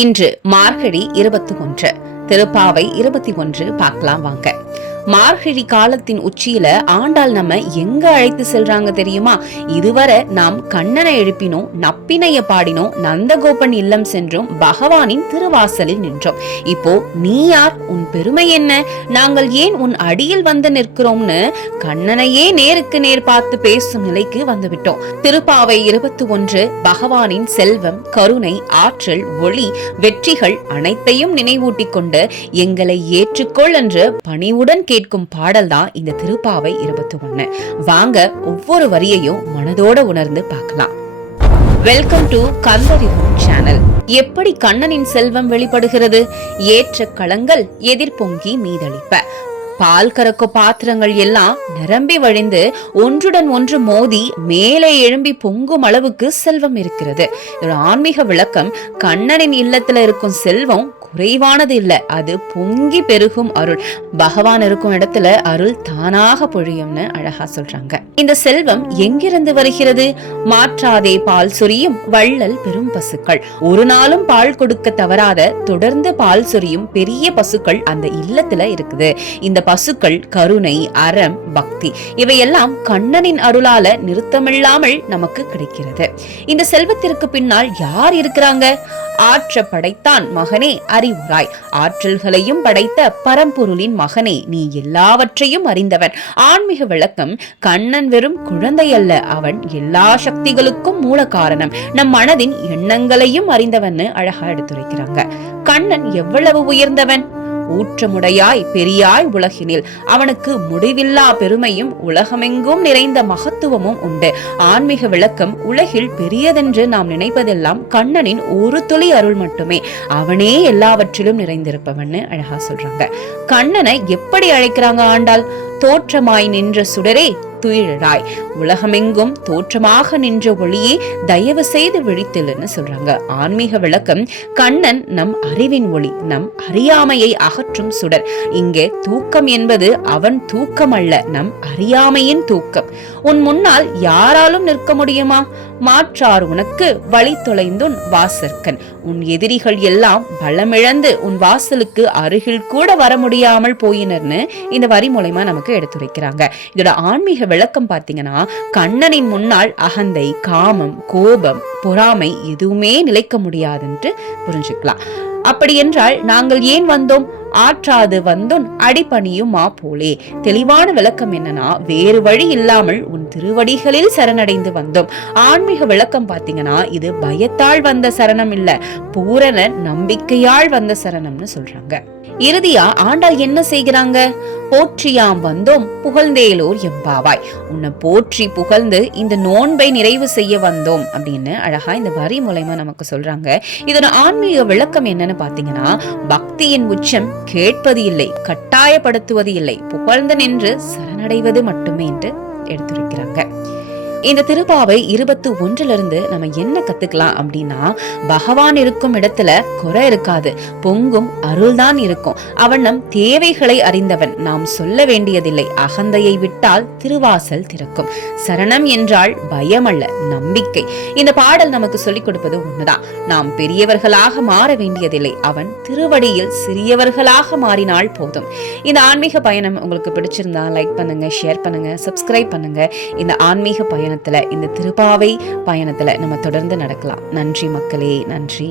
இன்று மார்கழி 21 திருப்பாவை 21 பார்க்கலாம் வாங்க. மார்கழி காலத்தின் உச்சியில ஆண்டாள் நம்ம எங்க அழைத்து செல்றாங்க தெரியுமா? இதுவரை நாம் கண்ணனை எழுப்பினோம், நப்பினைய பாடினோம், நந்தகோபன் இல்லம் சென்றோம், பகவானின் திருவாசலில் நின்றோம். இப்போ நீ யார், உன் பெருமை என்ன, நாங்கள் ஏன் உன் அடியில் வந்து நிற்கிறோம்னு கண்ணனையே நேருக்கு நேர் பார்த்து பேசும் நிலைக்கு வந்துவிட்டோம். திருப்பாவை 21 பகவானின் செல்வம், கருணை, ஆற்றல், ஒளி, வெற்றிகள் அனைத்தையும் நினைவூட்டிக் கொண்டு எங்களை ஏற்றுக்கொள் என்று பணிவுடன் கேட்கும் பாடல் தான் இந்த திருப்பாவை 21. வாங்க ஒவ்வொரு வரியையும் மனதோட உணர்ந்து பார்க்கலாம். வெல்கம் டு கந்தரிவும் சேனல். எப்படி கண்ணனின் செல்வம் வெளிப்படுகிறது? ஏற்ற களங்கள் எதிர்பொங்கி மீதளிப்ப, பால் கறக்க பாத்திரங்கள் எல்லாம் நிரம்பி வழிந்து ஒன்றுடன் ஒன்று மோதி மேலே எழும்பி பொங்கும் அளவுக்கு செல்வம் இருக்கிறது. இதோட ஆன்மீக விளக்கம், கண்ணனின் இல்லத்துல இருக்கும் செல்வம் குறைவானது இல்ல, அது பொங்கி பெருகும் அருள். பகவான் இருக்கும் இடத்துல அருள் தானாக பொழியும்னு அழகா சொல்றாங்க. இந்த செல்வம் எங்கிருந்து வருகிறது? மாற்றாதே பால் சொரியும் வள்ளல் பெரும் பசுக்கள். ஒரு நாளும் பால் கொடுக்க தவறாத தொடர்ந்து பால் சொரியும் பெரிய பசுக்கள் அந்த இல்லத்துல இருக்குது. இந்த பசுக்கள் கருணை, அறம், பக்தி இவையெல்லாம் கண்ணனின் அருளால நிறுத்தமில்லாமல் நமக்கு கிடைக்கிறது. இந்த செல்வத்திற்கு பின்னால் யார் இருக்கிறாங்க? ஆற்ற படைத்தான் மகனே அறிவுராய், ஆற்றல்களையும் படைத்த பரம்பொருளின் மகனே நீ எல்லாவற்றையும் அறிந்தவன். ஆன்மீக விளக்கம், கண்ணன் வெறும் குழந்தை அல்ல, அவன் எல்லா சக்திகளுக்கும் மூல காரணம். நம் மனதின் எண்ணங்களையும் அறிந்தவன் அழகா எடுத்துரைக்கிறாங்க. கண்ணன் எவ்வளவு உயர்ந்தவன்? ஊற்றமுடையாய் பெரியாய் உலகினில் அவனுக்கு முடிவில்லா பெருமையும் உலகமெங்கும் நிறைந்த மகத்துவமும் உண்டு. ஆன்மீக விளக்கம், உலகில் பெரியதென்று நாம் நினைப்பதெல்லாம் கண்ணனின் ஒரு துளி அருள் மட்டுமே. அவனே எல்லாவற்றிலும் நிறைந்திருப்பவன் அழகா சொல்றாங்க. கண்ணனை எப்படி அழைக்கிறாங்க ஆண்டாள்? தோற்றமாய் நின்ற சுடரே துயிழாய், உலகமெங்கும் தோற்றமாக நின்ற ஒளியே தயவு செய்து விழித்தல்னு சொல்றாங்க. ஆன்மீக விளக்கம், கண்ணன் நம் அறிவின் ஒளி, நம் அறியாமையை அகற்றும் சுடர். இங்கே தூக்கம் என்பது அவன் தூக்கம் அல்ல, நம் அறியாமையின் தூக்கம். உன் முன்னால் யாராலும் நிற்க முடியுமா? மாற்றார் உனக்கு வழி தொலைந்துன் வாசற்கண். உன் எதிரிகள் எல்லாம் பலமிழந்து உன் வாசலுக்கு அருகில் கூட வர முடியாமல் போயினர்னு இந்த வரி மூலமா நமக்கு எடுத்துரைக்கிறாங்க. இதோட ஆன்மீக விளக்கம் பாத்தீங்கன்னா, கண்ணனின் முன்னால் அகந்தை, காமம், கோபம், பொறாமை எதுவுமே நிலைக்க முடியாதுன்னு புரிஞ்சுக்கலாம். அப்படி என்றால் நாங்கள் ஏன் வந்தோம்? ஆற்றாது வந்தோன் அடிபணியுமா போலே. தெளிவான விளக்கம் என்னன்னா, வேறு வழி இல்லாமல் உன் திருவடிகளில் சரணடைந்து வந்தோம். ஆன்மீக விளக்கம் பாத்தீங்கன்னா, இது பயத்தால் வந்த சரணம் இல்ல, பூரண நம்பிக்கையால் வந்த சரணம்னு சொல்றாங்க. இறுதியா ஆண்டாள் என்ன செய்கிறாங்க? போற்றியாம் வந்தோம் புகழ்ந்தேலோர் எம்பாவாய், உன்னை போற்றி புகழ்ந்து இந்த நோன்பை நிறைவு செய்ய வந்தோம் அப்படின்னு அழகா இந்த வரி மூலமா நமக்கு சொல்றாங்க. இதோட ஆன்மீக விளக்கம் என்னன்னு பாத்தீங்கன்னா, பக்தியின் உச்சம் கேட்பது இல்லை, கட்டாயப்படுத்துவது இல்லை, புகழ்ந்து நின்று சரணடைவது மட்டுமே என்று எடுத்துரைக்கிறாங்க. இந்த திருப்பாவை 21 நம்ம என்ன கத்துக்கலாம் அப்படின்னா, பகவான் இருக்கும் இடத்துல குறை இருக்காது, பொங்கும் அருள்தான் இருக்கும். அவன் நம் தேவைகளை அறிந்தவன், நாம் சொல்ல வேண்டியதில்லை. அகந்தையை விட்டால் திருவாசல் திறக்கும். சரணம் என்றால் பயம் அல்ல, நம்பிக்கை. இந்த பாடல் நமக்கு சொல்லிக் கொடுப்பது ஒண்ணுதான், நாம் பெரியவர்களாக மாற வேண்டியதில்லை, அவன் திருவடியில் சிறியவர்களாக மாறினால் போதும். இந்த ஆன்மீக பயணம் உங்களுக்கு பிடிச்சிருந்தா லைக் பண்ணுங்க, ஷேர் பண்ணுங்க, சப்ஸ்கிரைப் பண்ணுங்க. இந்த ஆன்மீக பயணத்துல, இந்த திருப்பாவை பயணத்துல நம்ம தொடர்ந்து நடக்கலாம். நன்றி மக்களே, நன்றி.